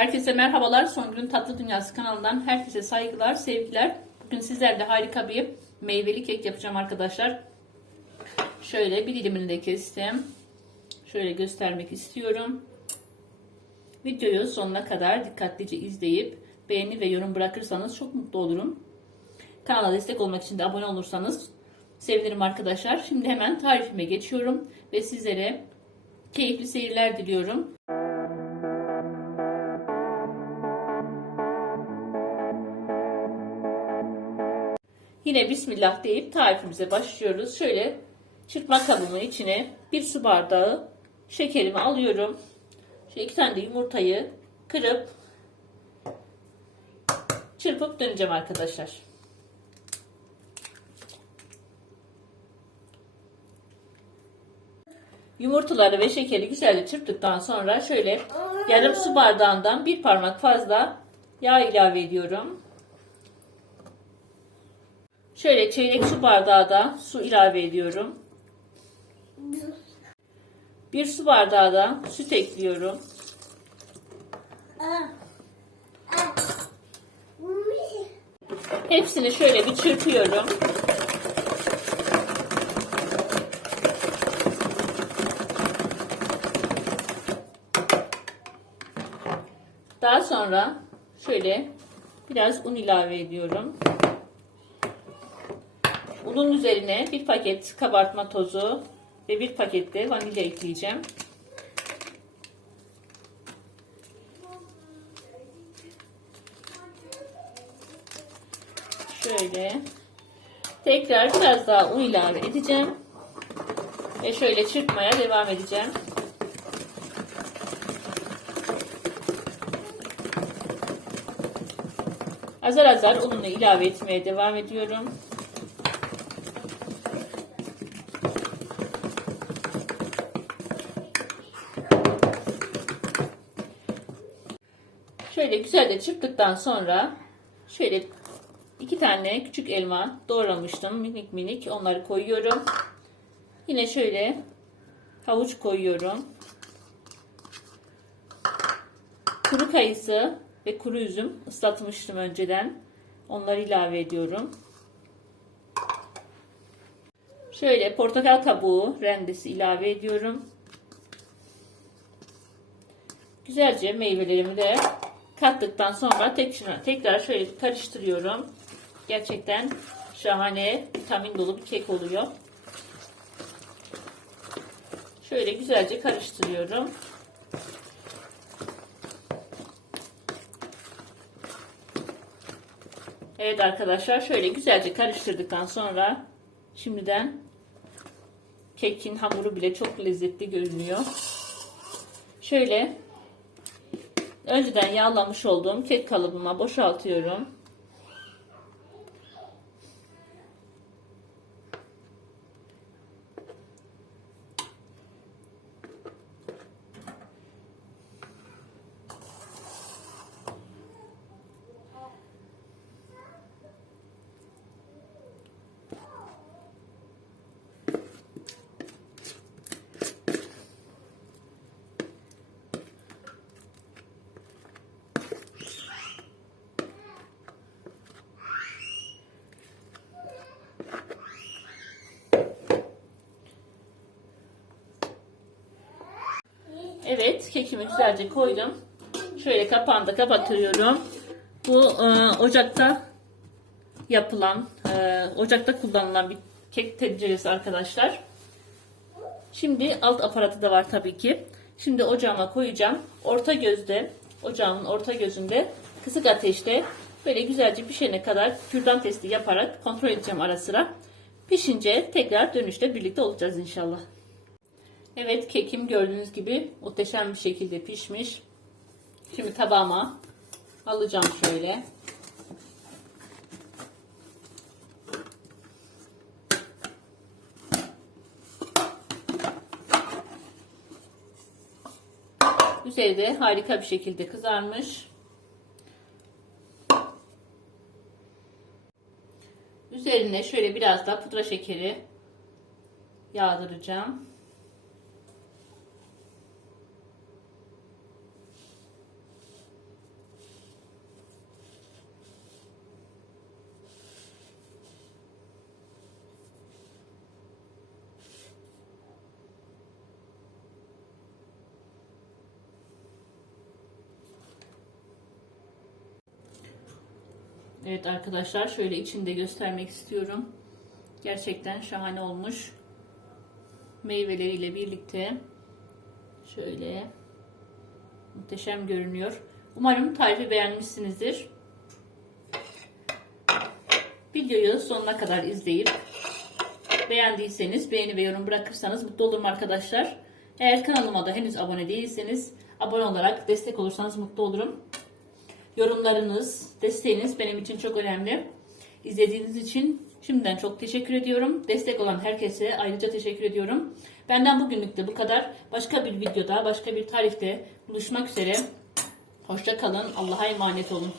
Herkese merhabalar. Songül'ün Tatlı Dünyası kanalından herkese saygılar, sevgiler. Bugün sizlerle harika bir meyveli kek yapacağım arkadaşlar. Şöyle bir dilimini de kestim. Şöyle göstermek istiyorum. Videoyu sonuna kadar dikkatlice izleyip beğeni ve yorum bırakırsanız çok mutlu olurum. Kanala destek olmak için de abone olursanız sevinirim arkadaşlar. Şimdi hemen tarifime geçiyorum ve sizlere keyifli seyirler diliyorum. Yine Bismillah deyip tarifimize başlıyoruz. Şöyle çırpma kabımın içine bir su bardağı şekerimi alıyorum. Şöyle iki tane de yumurtayı kırıp çırpıp döneceğim arkadaşlar. Yumurtaları ve şekeri güzelce çırptıktan sonra şöyle yarım su bardağından bir parmak fazla yağ ilave ediyorum. Şöyle çeyrek su bardağı da su ilave ediyorum. Bir su bardağı da süt ekliyorum. Hepsini şöyle bir çırpıyorum. Daha sonra şöyle biraz un ilave ediyorum. Unun üzerine bir paket kabartma tozu ve bir paket de vanilya ekleyeceğim. Şöyle tekrar biraz daha un ilave edeceğim. Ve şöyle çırpmaya devam edeceğim. Azar azar ununu ilave etmeye devam ediyorum. Şöyle güzelce çırptıktan sonra şöyle iki tane küçük elma doğramıştım minik minik onları koyuyorum. Yine şöyle havuç koyuyorum. Kuru kayısı ve kuru üzüm ıslatmıştım önceden. Onları ilave ediyorum. Şöyle portakal kabuğu rendesi ilave ediyorum. Güzelce meyvelerimi de kattıktan sonra tekrar şöyle karıştırıyorum. Gerçekten şahane vitamin dolu bir kek oluyor. Şöyle güzelce karıştırıyorum. Evet arkadaşlar şöyle güzelce karıştırdıktan sonra şimdiden kekin hamuru bile çok lezzetli görünüyor. Şöyle önceden yağlamış olduğum kek kalıbıma boşaltıyorum. Evet kekimi güzelce koydum. Şöyle kapağını da kapatıyorum. Bu e, ocakta yapılan, e, ocakta kullanılan bir kek tenceresi arkadaşlar. Şimdi alt aparatı da var tabii ki. Şimdi ocağıma koyacağım. Orta gözde, ocağımın orta gözünde kısık ateşte böyle güzelce pişene kadar kürdan testi yaparak kontrol edeceğim ara sıra. Pişince tekrar dönüşte birlikte olacağız inşallah. Evet kekim gördüğünüz gibi muhteşem bir şekilde pişmiş. Şimdi tabağıma alacağım şöyle. Üzeri de harika bir şekilde kızarmış. Üzerine şöyle biraz da pudra şekeri yağdıracağım. Evet arkadaşlar şöyle içinde göstermek istiyorum. Gerçekten şahane olmuş. Meyveleriyle birlikte şöyle muhteşem görünüyor. Umarım tarifi beğenmişsinizdir. Videoyu sonuna kadar izleyip beğendiyseniz beğeni ve yorum bırakırsanız mutlu olurum arkadaşlar. Eğer kanalıma da henüz abone değilseniz abone olarak destek olursanız mutlu olurum. Yorumlarınız, desteğiniz benim için çok önemli. İzlediğiniz için şimdiden çok teşekkür ediyorum. Destek olan herkese ayrıca teşekkür ediyorum. Benden bugünlük de bu kadar. Başka bir videoda, başka bir tarifte buluşmak üzere. Hoşça kalın. Allah'a emanet olun.